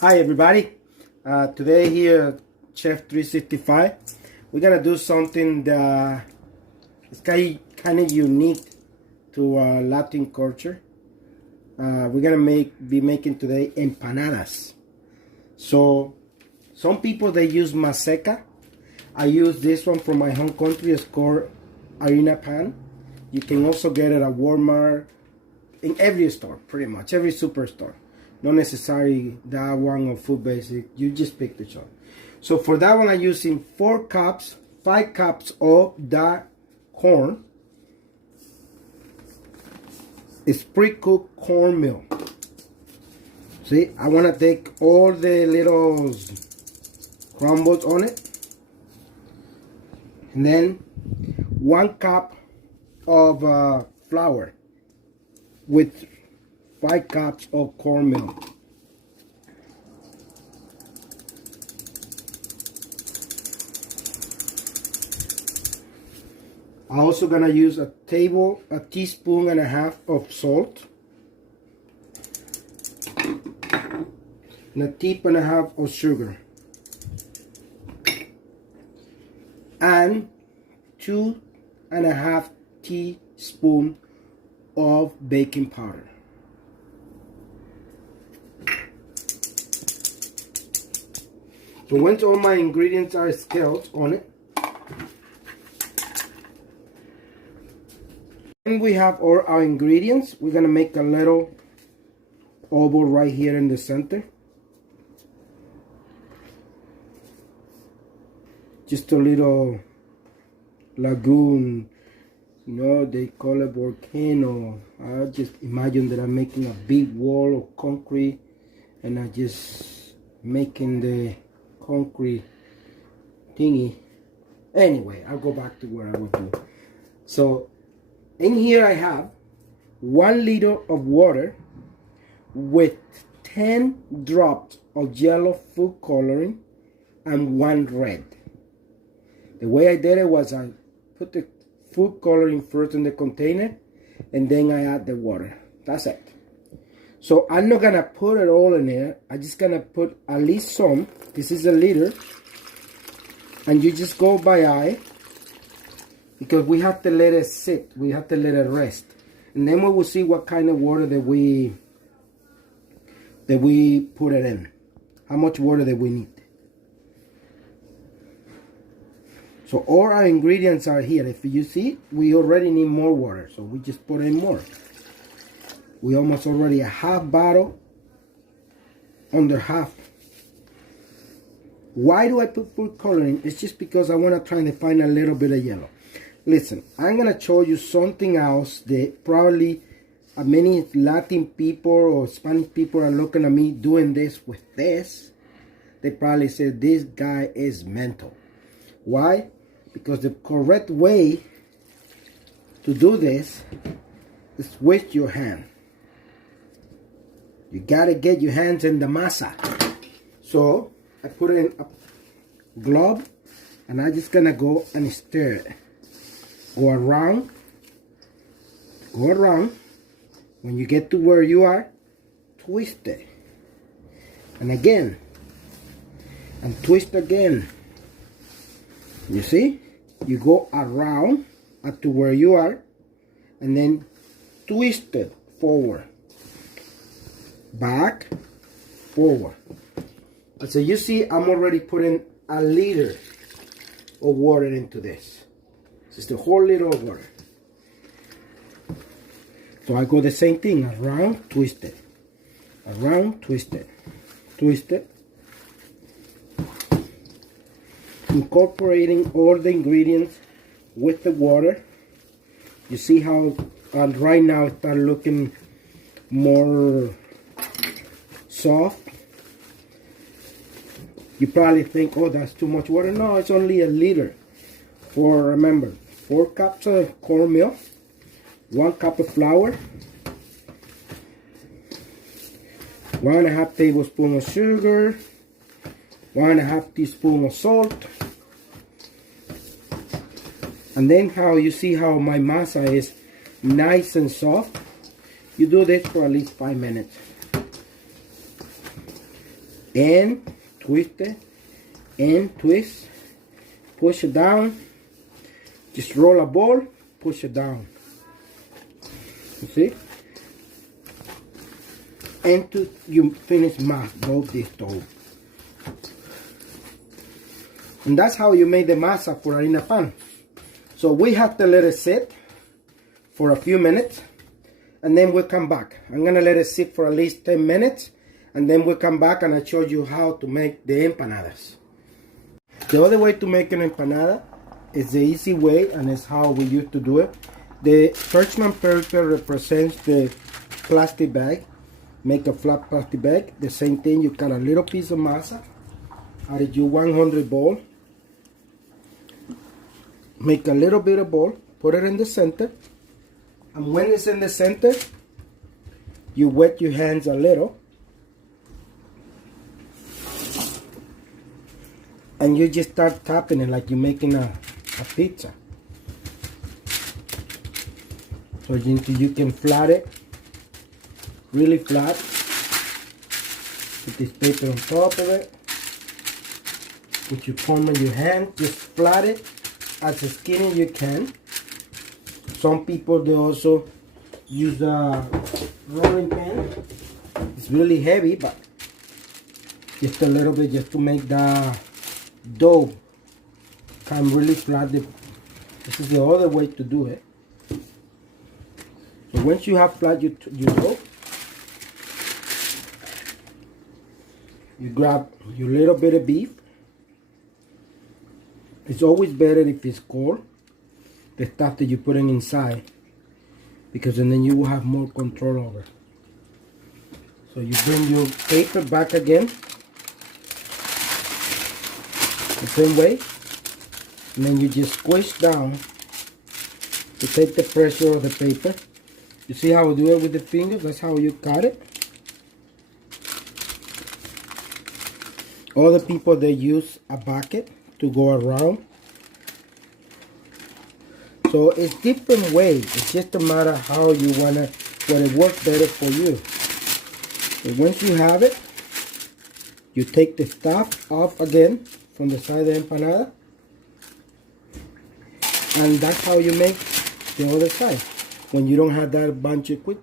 Hi everybody, today here at Chef 365 we're gonna do something that is kind of unique to Latin culture. We're gonna be making today empanadas. So some people they use maseca. I use this one from my home country. It's called arina pan. You can also get it at Walmart, in every store, pretty much every superstore. Not necessarily that one or Food Basic. You just pick the choice. So for that one, I'm using 5 cups of that corn. It's pre-cooked cornmeal. See, I want to take all the little crumbles on it. And then 1 cup of flour with 5 cups of cornmeal. I'm also gonna use a teaspoon and a half of salt, and a teaspoon and a half of sugar, and 2.5 teaspoons of baking powder. So once all my ingredients are scaled on it, and we have all our ingredients, we're gonna make a little oval right here in the center. Just a little lagoon, they call it volcano. I just imagine that I'm making a big wall of concrete and I just making the concrete thingy. Anyway, I'll go back to where I was doing. So in here I have 1 liter of water with 10 drops of yellow food coloring and 1 red. The way I did it was I put the food coloring first in the container and then I add the water. That's it. So I'm not gonna put it all in there. I'm just gonna put at least some. This is a liter, and you just go by eye because we have to let it sit. We have to let it rest, and then we will see what kind of water that we put it in. How much water that we need. So all our ingredients are here. If you see, we already need more water, so we just put in more. We almost already a half bottle, under half. Why do I put food coloring? It's just because I want to try to find a little bit of yellow. Listen, I'm going to show you something else that probably many Latin people or Spanish people are looking at me doing this with this. They probably say, this guy is mental. Why? Because the correct way to do this is with your hand. You gotta get your hands in the masa. So I put in a glove and I'm just gonna go and stir it. Go around. When you get to where you are, twist it. And again. And twist again. You see? You go around up to where you are and then twist it forward. Back, forward. So you see, I'm already putting a liter of water into this. This is the whole liter of water. So I go the same thing, around, twist it. Around, twist it. Twist it. Incorporating all the ingredients with the water. You see how right now it starts looking more soft. You probably think, oh, that's too much water. No, it's only a liter. Remember, 4 cups of cornmeal, 1 cup of flour, 1.5 tablespoons of sugar, 1.5 teaspoons of salt. And then how you see how my masa is nice and soft. You do this for at least 5 minutes. and twist it, and twist, push it down, just roll a ball, push it down, you see, until you finish mass both this dough. And that's how you make the masa for harina pan. So we have to let it sit for a few minutes, and then we'll come back. I'm gonna let it sit for at least 10 minutes, and then we'll come back and I'll show you how to make the empanadas. The other way to make an empanada is the easy way, and it's how we used to do it. The parchment paper represents the plastic bag. Make a flat plastic bag. The same thing, you cut a little piece of masa out of your 100 ball. Make a little bit of ball, put it in the center, and when it's in the center, you wet your hands a little, and you just start tapping it like you're making a pizza. So you can flat it, really flat. Put this paper on top of it. Put your palm in your hand, just flat it as skinny you can. Some people, they also use a rolling pin. It's really heavy, but just a little bit, just to make the dough come really flat. This is the other way to do it. So once you have flat your dough, you grab your little bit of beef. It's always better if it's cold, the stuff that you're putting inside, because then you will have more control over it. So you bring your paper back again, the same way, and then you just squish down to take the pressure of the paper. You see how we do it with the fingers? That's how you cut it. Other people, they use a bucket to go around. So it's different ways. It's just a matter how you wanna, what it works better for you. So once you have it, you take the stuff off again from the side of the empanada, and that's how you make the other side when you don't have that bunch of quick.